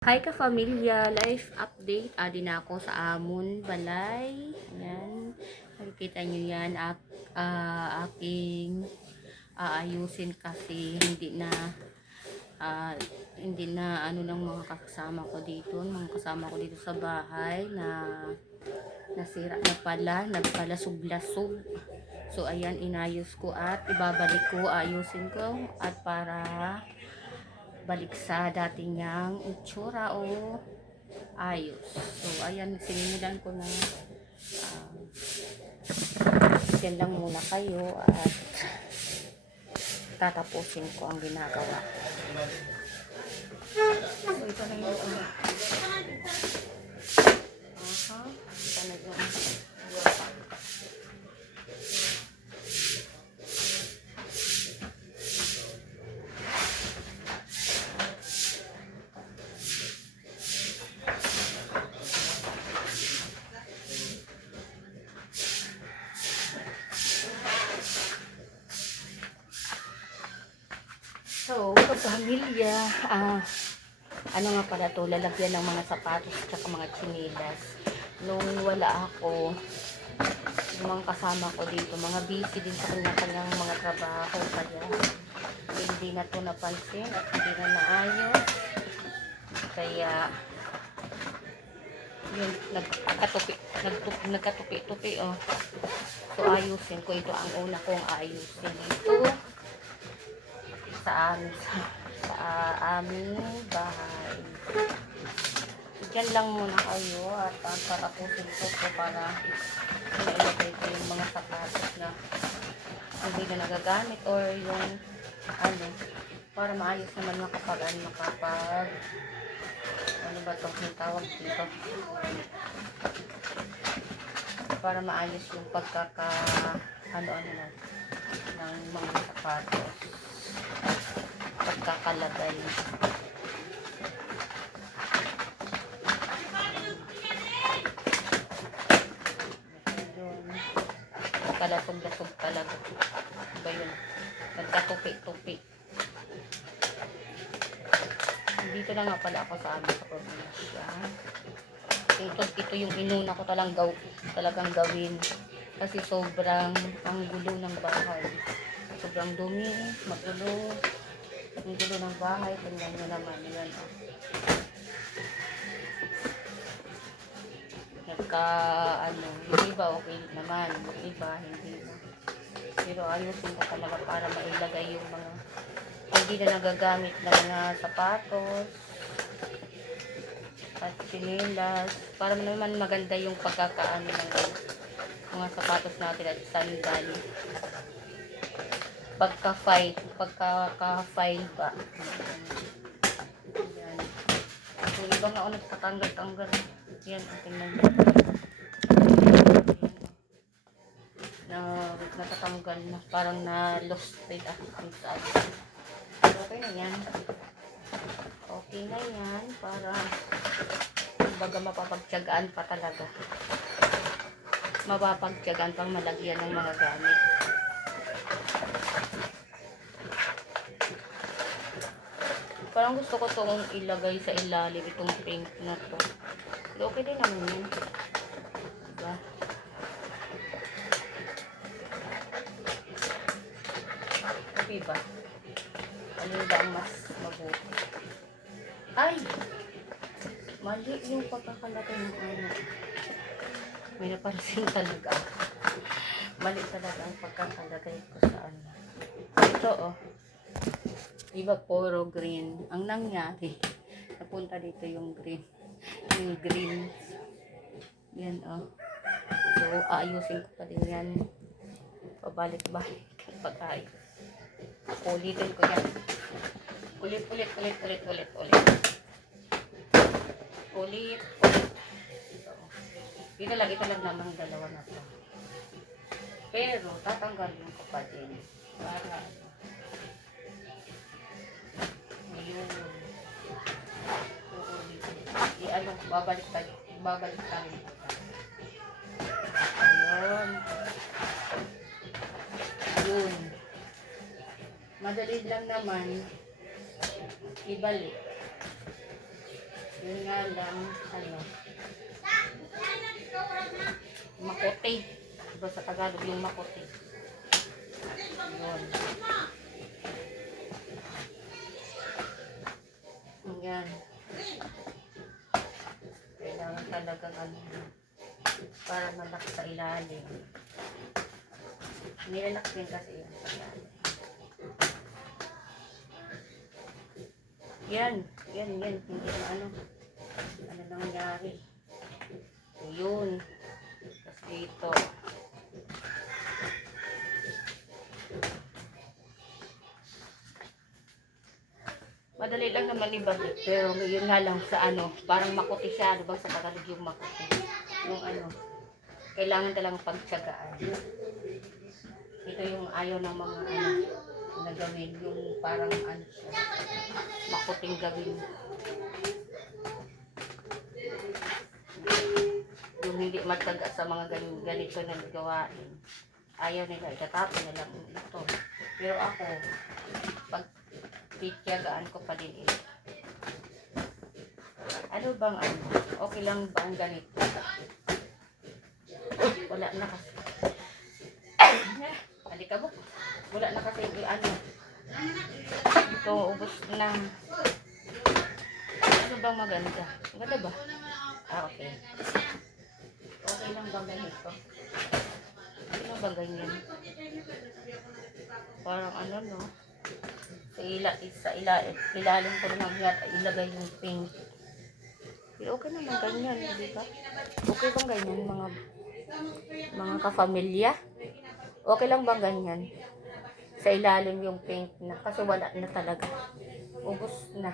Hi ka familya, life update. Adi na ako sa Amon Balay. Ayan. Nakikita nyo yan. Aking aayusin kasi hindi na ano ng mga kasama ko dito. Mga kasama ko dito sa bahay na nasira na pala. Nagpalasog-lasog. So ayan, inayos ko at ibabalik ko. Ayusin ko at para balik sa dati niyang itsura o ayos. So, ayan, sinimulan ko na yan lang muna kayo at tatapusin ko ang ginagawa ko. So, ito na yung ito na yung So, pamilya, ano nga pala to, lalagyan ng mga sapatos at mga tsinelas. Nung wala ako, yung mga kasama ko dito, mga busy din sa kanyang mga trabaho, kaya hindi na to napansin at hindi na naayos. Kaya, yun, nagkatupi-tupi, oh. So, ayusin ko. Ito ang una kong ayusin dito sa aming bahay. Diyan lang muna kayo at tatapusin ko para ilagay ko yung mga sapatos na hindi na nagagamit or yung ano, para maayos naman makapag ano ba itong tawag dito, para maayos yung ano na ng mga sapatos, pagkakalagay. Kalasog-lasog talaga ba yun, nagkatupi-tupi. Dito na nga pala ako sa amin sa probinsya. Ito yung inuna ko talagang gawin kasi sobrang ang gulo ng bahay, sobrang dumi, magulo ang gulo ng bahay. Tingnan nyo naman yan, oh. Yung iba okay naman, yung iba hindi na, pero ayusin ko talaga para mailagay yung mga hindi na nagagamit na mga sapatos at tsinelas, para naman maganda yung pagkakaano ng mga sapatos natin at sandal pagka-file ba. Yan. So, ibang ako nagtatanggal-tanggal. Yan, tingnan nyo. Natatanggal na, parang na-lost rin ang saan. Okay na yan. Okay na yan, para baga mapapagtyagaan pa talaga. Mapapagtyagaan pang malagyan ng mga gamit. Parang gusto ko itong ilagay sa ilalim, itong pink na to. Pero okay din naman yun. Diba? Okay ba? Alin ba ang mas mabuti? Ay! Mali yung pagkakalagay ng ano. May napansin talaga. Mali talaga ang pagkakalagay ko sa ano. Ito, oh. Diba puro green? Ang nangyari, napunta dito yung green. Yung green. Yan, oh. So, aayusin ko pa din yan. Pabalik-balik. Pag-ayos. Ulitin ko yan. Ulit. Ito lang naman dalawa na to. Pero, tatanggalin ko pa din. Para, ngayon, babalik tayo. Ayun. Yun. Madali lang naman ibalik. Yun nga lang, makote. Diba sa Tagalog yung makote? Yun. Yan. Kailangan talagang para malak sa ilalim. Nilalak din kasi yan sa ilalim. Yan. Hindi na ano nangyari. So, yun. Tapos dito. Madali lang naman ibalik, pero yun nga lang sa parang makuti siya, diba sa Tagalog yung makuti. Yung kailangan talagang pagtsagaan. Ito yung ayaw ng mga na gawin, yung parang siya, makuting gawin. Yung hindi matyaga sa mga ganito na gawain. Ayaw nila, itatapon na lang ito. Pero ako, pag tityagaan ko pa din ito. Ano bang okay lang ba ang ganito? Wala na kasi. Alikabok. Wala na kasi ito, ubos na. Ano bang maganda? Maganda ba? Okay. Okay lang bang ganito? Okay lang bang ganyan? Parang no? Sa ilalim ko naman yata ilagay yung pink. Pero okay naman ganyan, di ba? Okay bang ganyan mga kapamilya? Okay lang bang ganyan? Sa ilalim yung pink na kasi wala na talaga. Ubos na.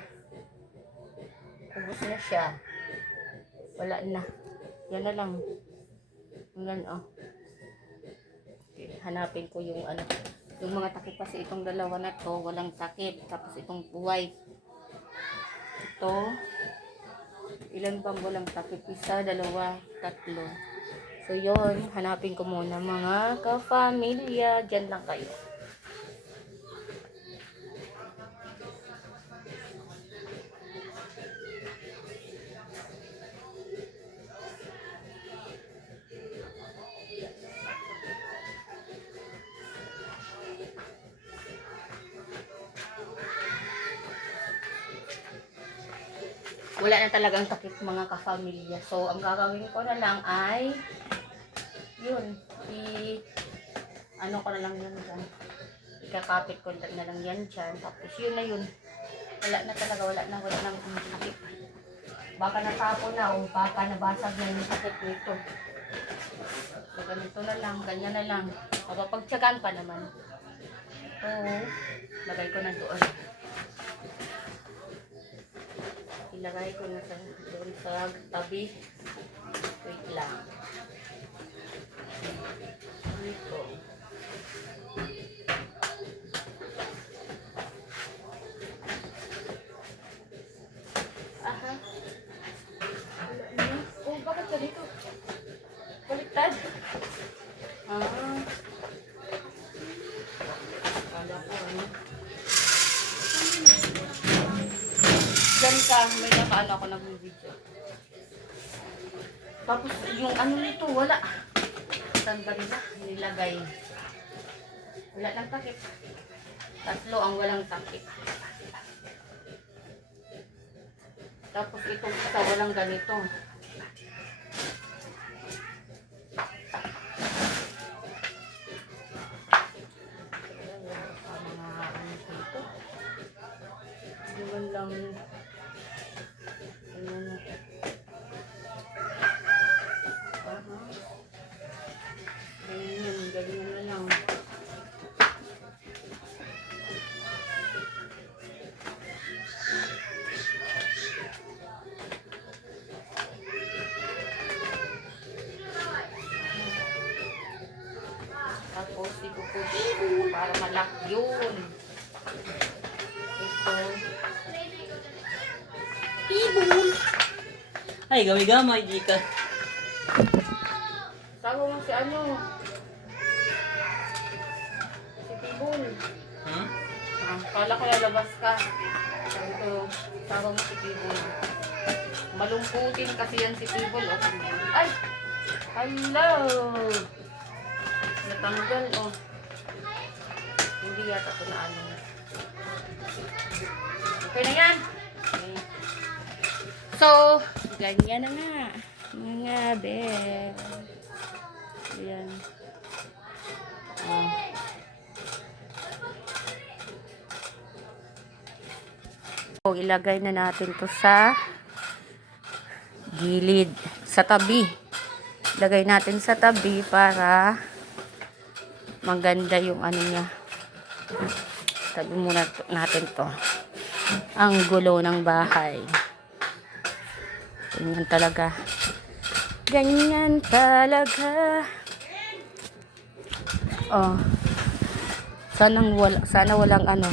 Ubos na siya. Wala na. Yan na lang. Yan Okay, hanapin ko yung yung mga takip kasi itong dalawa na to, walang takip. Tapos itong white. Ito, ilan bang walang takip? Isa, dalawa, tatlo. So, yun. Hanapin ko muna mga ka-familia. Diyan lang kayo. Wala na talagang takip mga ka-familia. So, ang gagawin ko na lang ay yun. Ko na lang yun dyan. Ikakapit ko na lang yan dyan. Tapos yun na yun. Wala na talaga. Wala na takip. Baka natapon na o baka nabasag na yung takip nito. So, ganito na lang. Ganyan na lang. Mapapagtsagaan pa naman. So, lagay ko na doon. Ilagay ko na doon sa tabi. Wait lang. Dito. Aha. Oh, bakit ka dito? Baliktad. Kala ko Diyan ka, may nakaano ako nag-video. Tapos yung nito, wala. Saan ba nila? Nilagay. Wala lang takip. Tatlo ang walang takip. Tapos itong isa walang ganito. Naman lang ganyan na lang. Tapos ikupush para malak yun. Ito. Tibol. Ay, gamay-gamay, di ka. Sabi mo si si Tibol. Hmm? Kala ko lalabas ka. Sabi ko, sabi mo si Tibol. Malungkutin kasi yan si Tibol. Oh. Ay! Hello! Natanggal, oh. Hindi yata ito na ano. Okay na yan. Okay. So, ganyan na nga. Mga bel. Ayan. Oh. So, ilagay na natin to sa gilid, sa tabi. Ilagay natin sa tabi para maganda yung ano niya. Tabi muna natin to. Ang gulo ng bahay. Ganyan talaga. Ganyan talaga. Oh. Sana walang ano,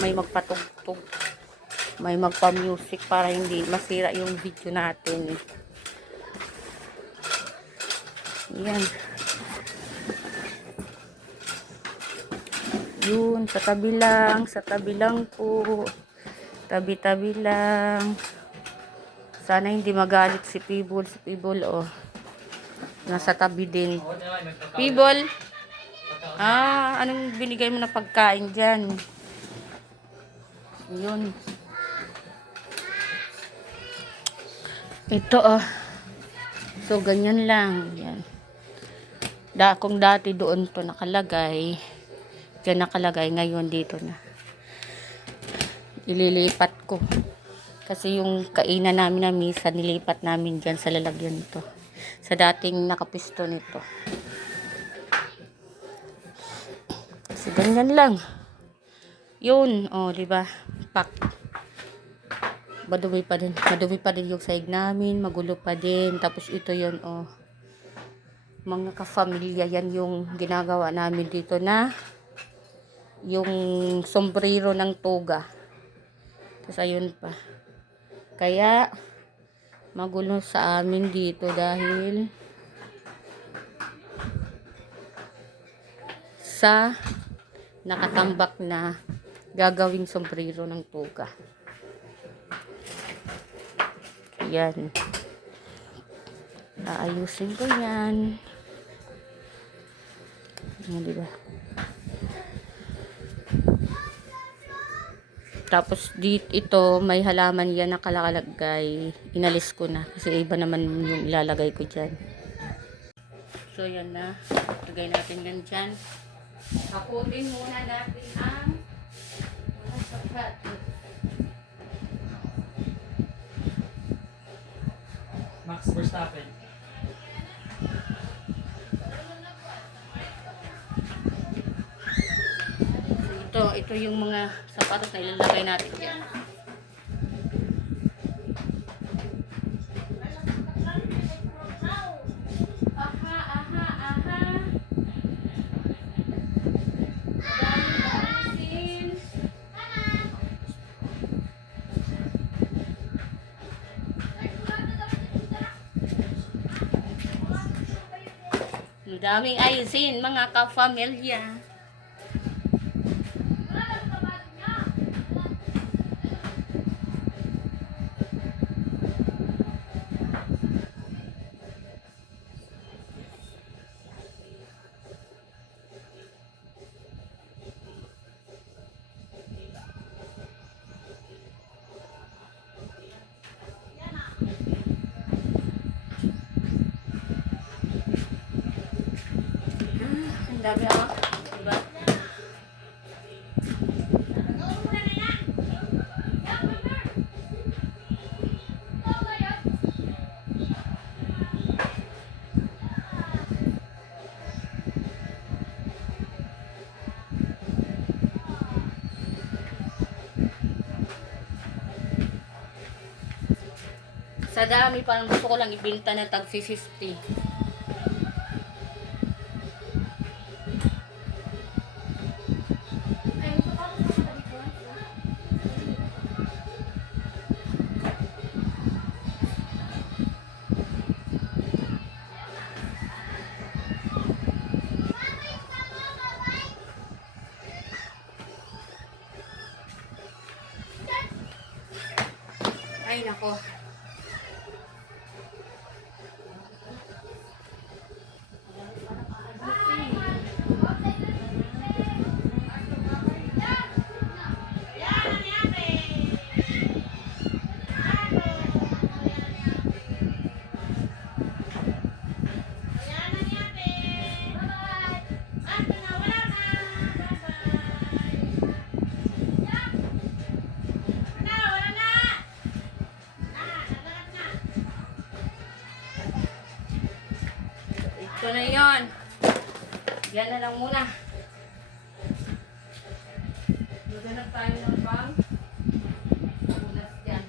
may magpatugtog. May magpa-music para hindi masira yung video natin. Yan. Yun, sa tabi lang po. Tabi-tabi lang. Sana hindi magalit si Pibol. Si Pibol, oh. Nasa tabi din. Pibol! Anong binigay mo na pagkain dyan? Yun. Ito, oh. So, ganyan lang. Yan. Kung dati doon to nakalagay, dyan nakalagay, ngayon dito na. Ililipat ko. Kasi yung kainan namin na misa, nilipat namin dyan sa lalagyan to. Sa dating nakapisto nito. Kasi ganyan lang. Yun, oh, diba? Pak. Madumi pa din yung sahig namin, magulo pa din. Tapos ito yun, oh. Mga kafamilya, yan yung ginagawa namin dito na yung sombrero ng toga. Tapos ayun pa. Kaya magulo sa amin dito dahil sa nakatambak na gagawing sombrero ng toga. Yan. Aayusin ko yan. Yan, diba? Tapos ito, may halaman yan nakalagay. Inalis ko na. Kasi iba naman yung ilalagay ko dyan. So, yan na. Lagay natin yan dyan. Hakutin muna natin ang sapatos. Max Verstappen. Ito yung mga sapatos na ilalagay natin dyan. Ang daming ayusin, mga ka-familya. Ang dami ako. Diba? Sa dami, parang gusto ko lang ibenta ng tag 50. Ay nako, ko. Ito na yon. Yan na lang muna. Maghanap tayo ng pang unas dyan.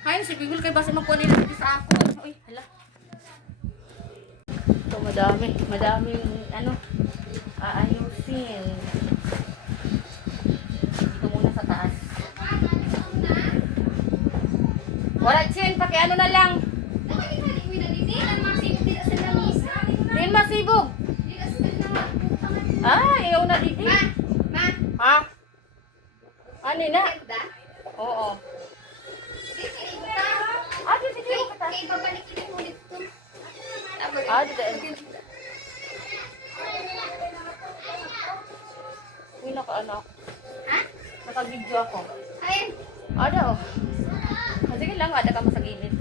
Hay, si Bigul kay basta magkuha nila dito sa ako. Uy, hala. Ito madaming ano, aayusin. Dito muna sa taas. Wala chin, ano na lang. Din masibog. Ah, ayaw na dito. Ha? Ano na? Oo. Ah, dito ka ta. Ah, dito. Uy, naka-ano ako. Naka-video ako. Ada oh. Sige lang, ada ka mo sa gilid.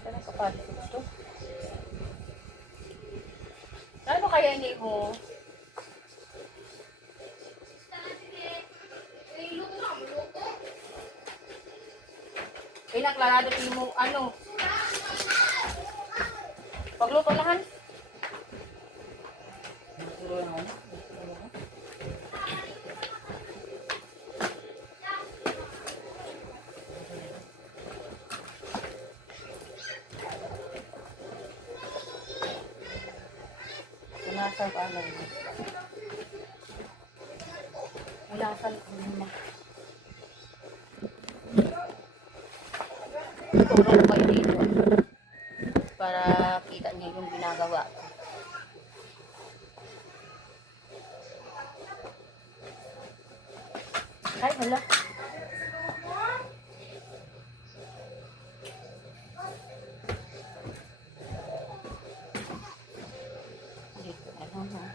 Saan ka pa dito? Ano kaya hindi mo? Pinaklarado mo ano? Pagluto na han? Unasan ka lang. Unasan ko naman. Tulong kayo dito para kita niyo yung ginagawa ko. Ay, hala. Dito, ano ha?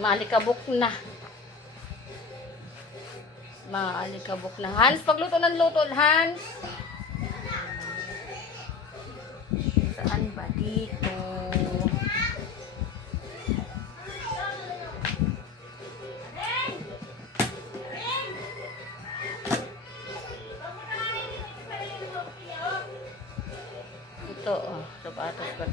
Maalikabok na. Maalikabok na. Hans, pagluto ng luto, Hans. Saan ba dito? Ito, oh. Sapatos ba?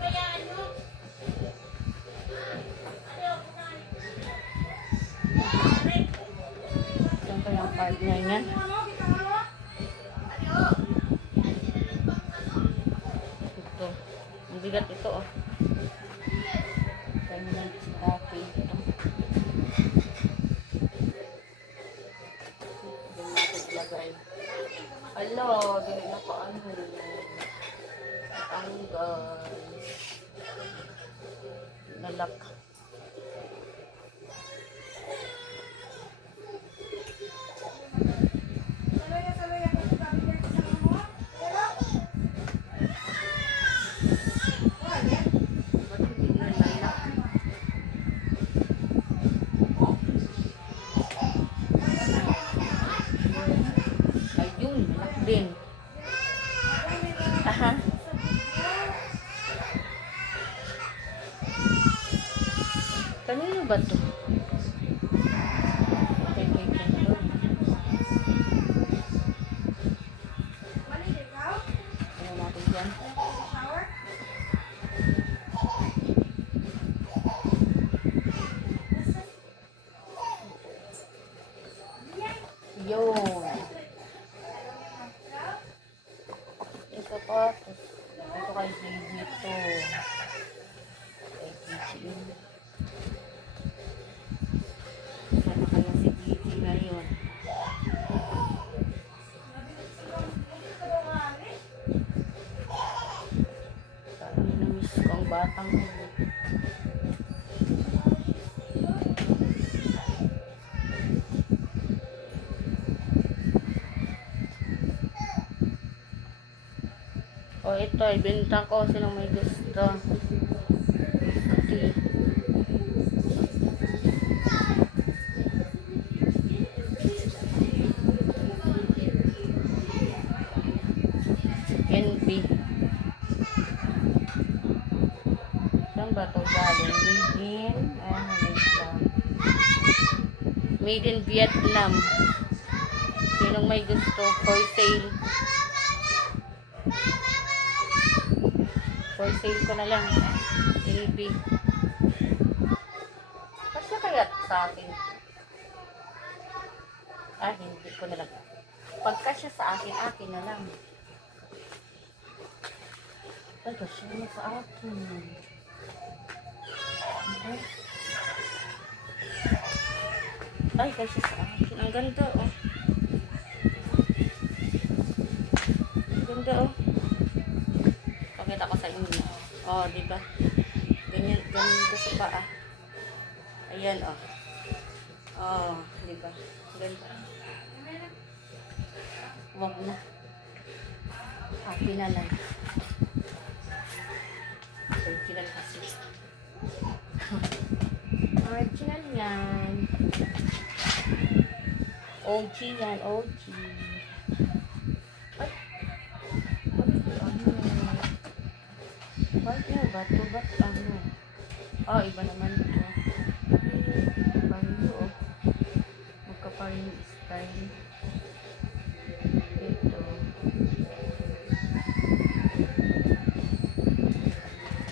Saan pa yung partner niyan? Ito. Ang bigat ito, oh. Ganyan si Taki ito. Diyan natin ilagay. Alo, dili na pa ano. Tanggal. Nalak. Ayun, malak din. Aha. Kanino ba to? Okay. Ano natin dyan? Yun. Yung sapatos. baby to. Ay, Gigi. Sana kaya si Gigi ngayon. Parang namiss ko ang batang ko. O ito, ibenta ko. Sinong may gusto? Okay. NP. Saan ba ito galing? Made in Vietnam. Sinong may gusto? For sale. For sale ko na lang. NP. Kasi kaya sa akin. Ah, hindi ko na lang. Pagka siya sa akin, akin na lang. Ay, kasi na sa akin. Okay. Ay, kasi sa akin. Ang ganda, oh. Ang ganda, oh. Pakita ko sa inyo. Oh, di ba? Ganyan, ganyan ko sa paa. Ayan, oh. Oh, di ba? Ganda. Wag na. Happy na lang. Original kasi. Original yan. OG yan, OG. Ay. Ano? Partner ba ito? Ba't ano? Oh, iba naman ito. Pareho, oh. Magkapareho style. Ito.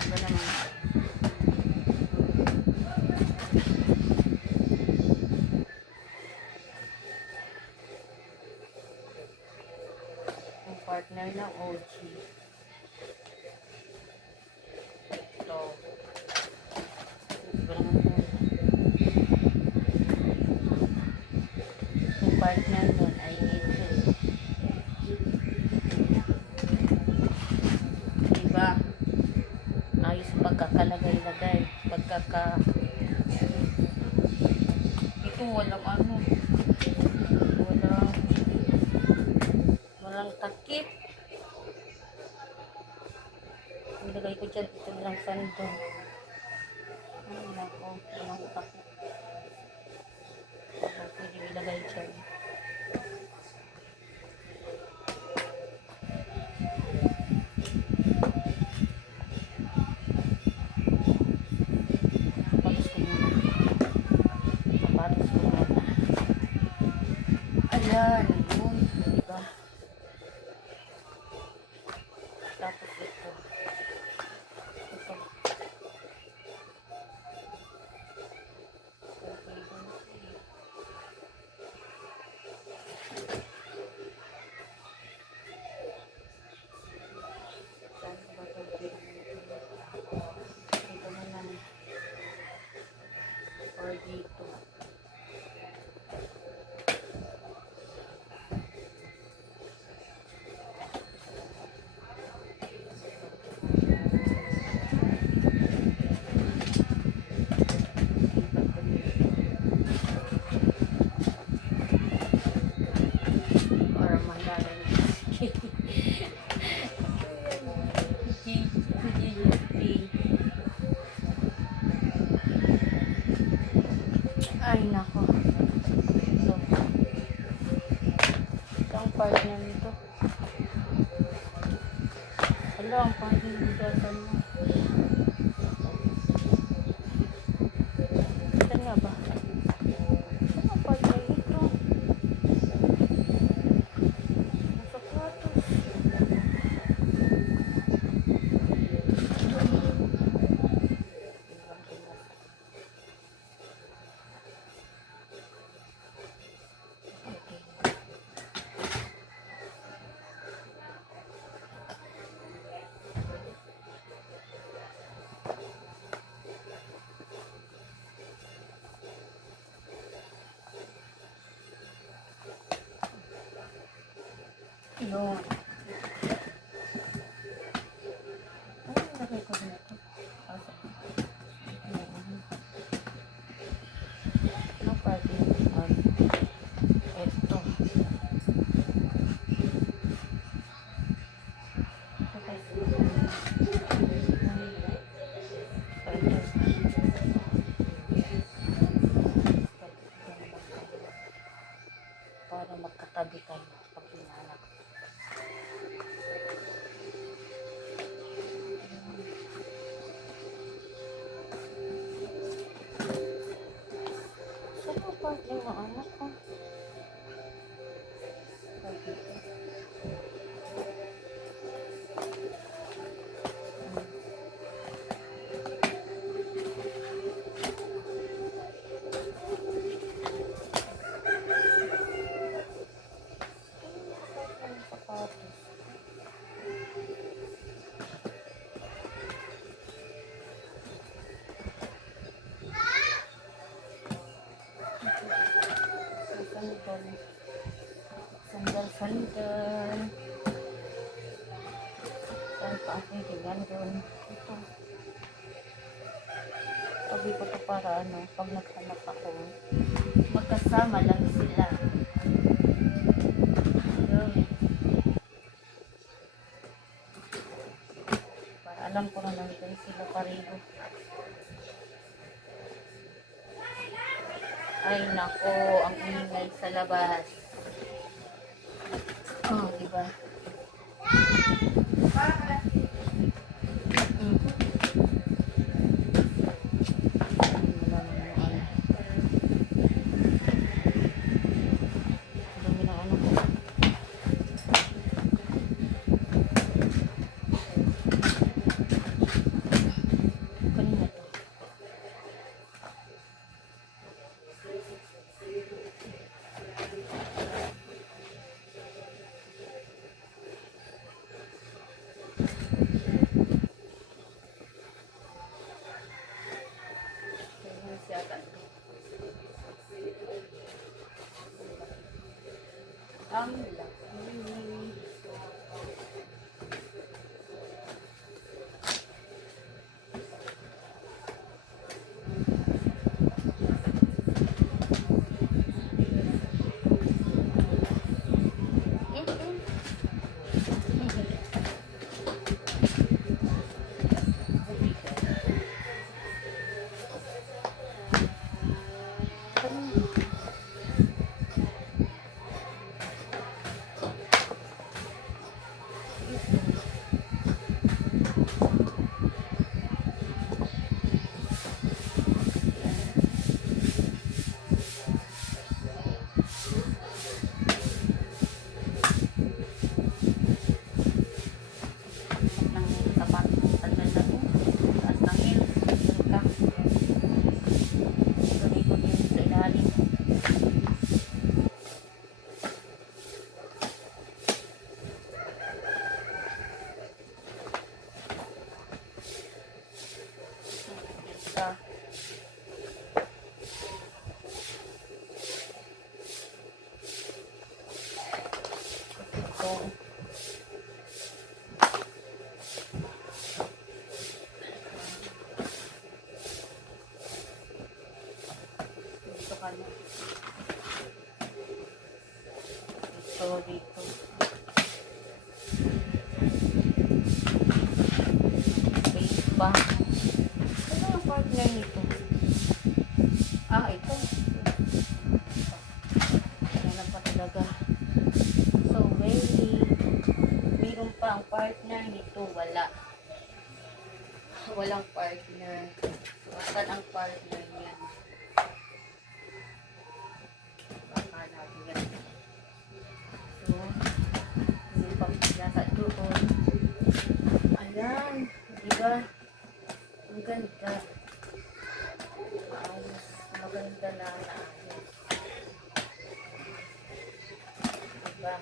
Iba naman. Ang partner ng OG. Ito. Iba naman po. Yung partner nun ay ito. Diba? Ayos pagkakalagay-lagay. Ito walang ano. Walang takip. Nilagay ko dyan. Ito lang sando. Ay, nako. Walang takip. Pwede ilagay dyan. Sapatos ko muna. Sapatos ko muna. Ayan. Yun. Diba? Tapos ito. Ito. Saan ba ito? Dito na lang. Or dito. Or mandarin. Ay, nako. Ito. Ito ang partner nito. Hala, ang partner nito. Saan mo? Saan nga ba? Saan ang partner nito? Ang sapatos. Yun. Ay, lagay ko din ito. Ano pa din? Ito. Para magkatabi kayo pag hinahanap. Saan pa yung mga anak ko? Sandal. Saan pa aking tingnan doon? Ito. Tabi ko ito para ano, pag naghanap ako, magkasama lang sila. Yun. Para alam ko na nandun sila pareho. Ay nako, ang ingay sa labas. Oh, diba? Ang laki. So, dito. Space pa. Ano ang partner nito? Ah, ito. Ano pa talaga. So, mayroon pa ang partner nito. Wala. Walang partner. Saan ang partner niyan? Baka natin yan. So, hindi pa yata doon. Ayan. Diba? Ang ganda. Ayos. Maganda na naayos. Diba?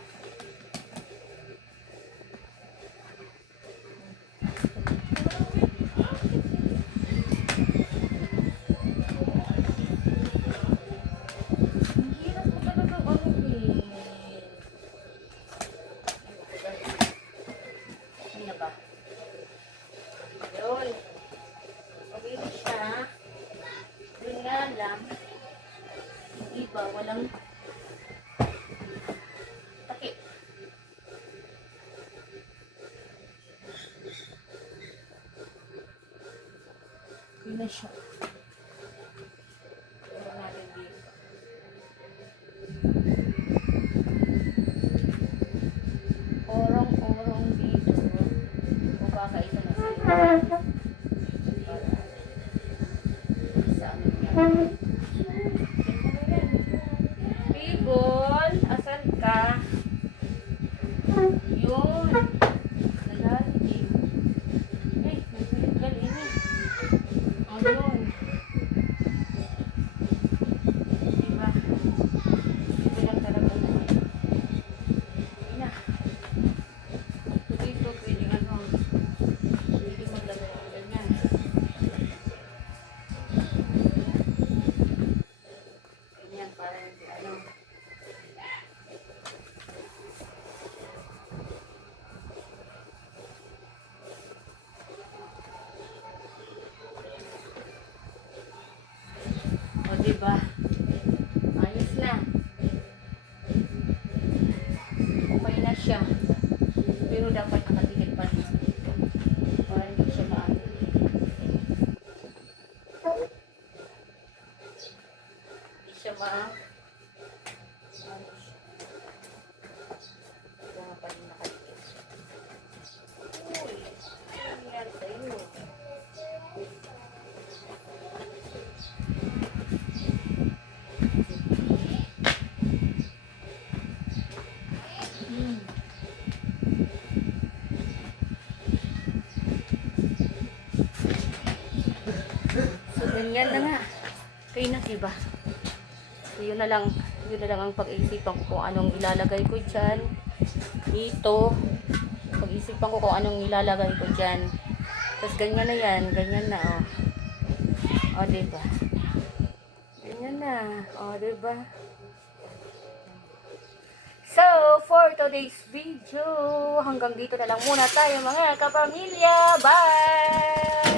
Yun. Okay na siya. Yun nga lang. Iba, walang takip. Yun na siya. Ito natin dito. Orong-orong dito. O baka isa na sila. Isa ano yan. Bigol, asan ka? Yun. Nagalit. Eh, galing eh. Ayun. Diba? Ito lang talaga na. Ayun na. Dito, pwede ano. Pwede maglagay ng ganyan. Ganyan, para hindi ano. O, diba? Ayos na. Okay na siya. Pero dapat nakatikit pa rin. Para hindi siya maano. Hindi siya maano. Kaya pa rin nakatikit. Uy, ano nangyari sa'yo? So, ganyan na nga. Kayo na, diba? So, yun na lang ang pag-iisipan ko kung anong ilalagay ko dyan. Dito. Pag-iisipan ko kung anong ilalagay ko dyan. Tapos, ganyan na yan. Ganyan na, oh. O, diba? Ganyan na. O, diba? So, for today's video, hanggang dito na lang muna tayo mga kapamilya. Bye!